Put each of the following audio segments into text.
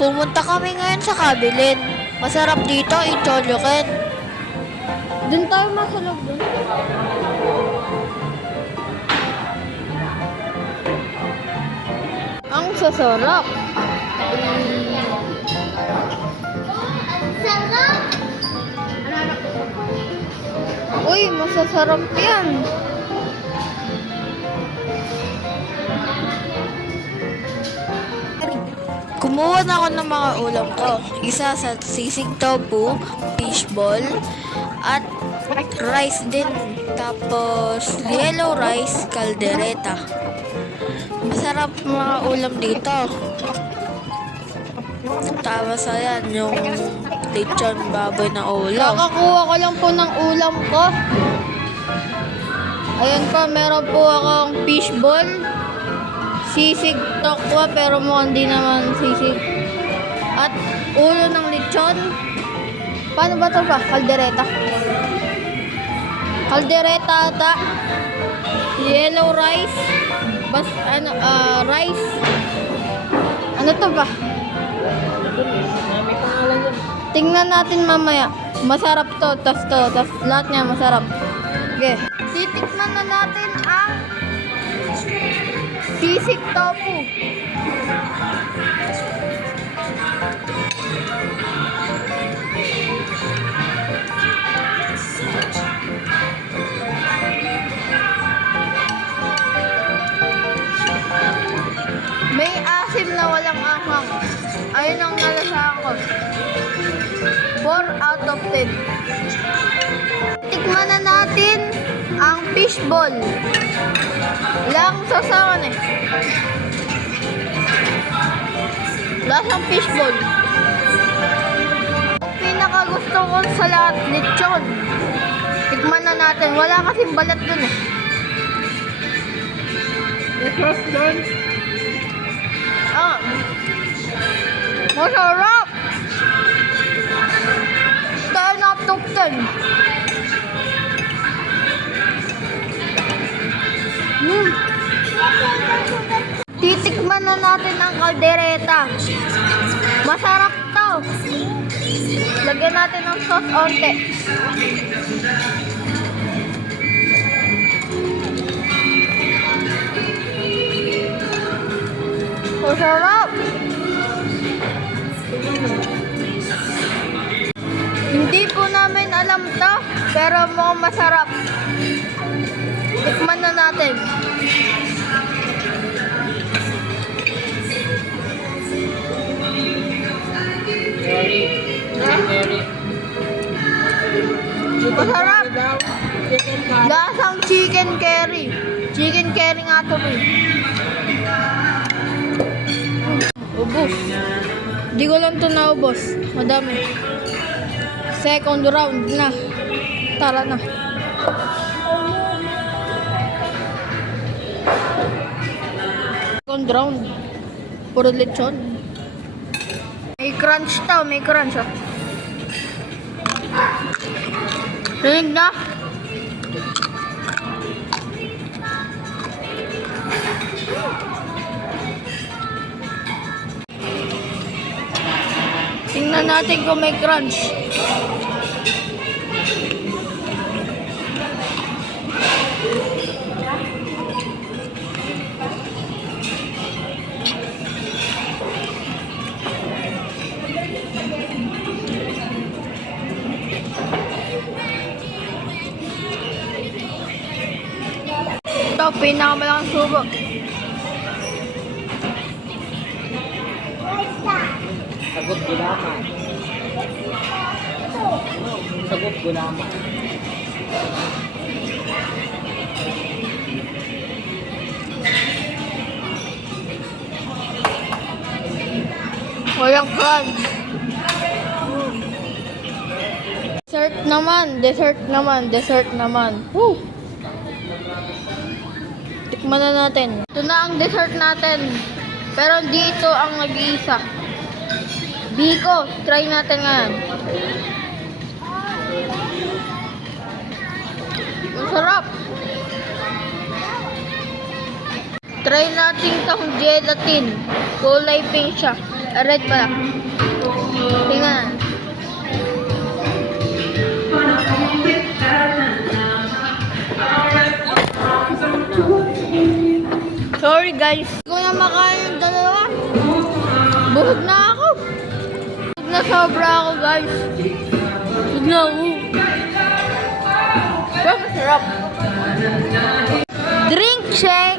Pumunta kami ngayon sa Kabilin. Masarap dito, Icholoken. Doon tayo masalog doon. Ang sasarap. Uy, masasarap yan. Kumuha na ako ng mga ulam ko. Isa sa sisig tofu, fishball, at rice din. Tapos, yellow rice, caldereta. Masarap mga ulam dito. Tapos, ayan, yung lechon baboy na ulam. Kakakuha ko lang po ng ulam ko. Ayan po, meron po akong fishball, sisig tokwa pero mukhang di naman sisig, at ulo ng lechon. Paano ba ito ba? Caldereta. Caldereta ata. Yellow rice. Rice. Ano to ba? Tingnan natin mamaya. Masarap to, tas lahat niya masarap. Okay. Titikman na natin ang sisig tofu. May asim na walang anghang. Ayun ang nalasahan ko. 4 out of 10. Tikman na natin ang fishball. Wala akong sasawan eh. Lasang fishball. Ang pinakagusto ko sa lahat, lechon. Tikman na natin. Wala kasing balat dun eh. Necklace doon. Masarap! 10 out of 10. Titikman na natin ang caldereta. Masarap to. Lagyan natin ng sauce onte. Masarap. Hindi po namin alam to, pero mukhang masarap. Tikman na natin. Masarap. Lasang chicken curry. Chicken curry nga to eh. Ubus. Di ko lang to naubos. Madami. Second round na. Tara na. Second round. Puro lechon. May crunch tao. May crunch ah. Rinig na. Tingnan natin kung may crunch. Ito, pinakamalaking subo. Sagot gulaman. Sagot gulaman. Walang crunch. Dessert naman. Woo! Tikman na natin. Ito na ang dessert natin. Pero hindi ito ang nag-iisa. Biko, try natin ngayon. Masarap. Try natin itong gelatin. Kulay pink siya. Red pala. Tingnan. Sorry guys. Hindi ko na makain yung dalawa. Buhog na ako. Buhog na sobra ako guys. Buhog na ako. Pero masarap. Drink check.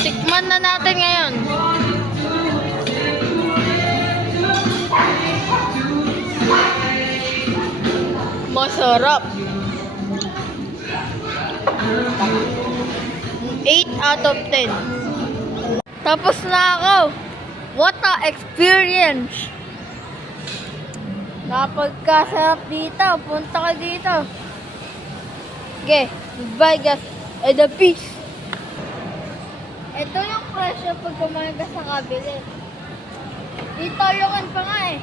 Tikman na natin ngayon. Masarap. 8 out of 10. Tapos na ako. What a experience. Napagkasarap dito. Punta ka dito. Okay. Goodbye guys. And a peace. Ito yung presyo pag kumain ka sa kabili. Dito yung pa nga eh.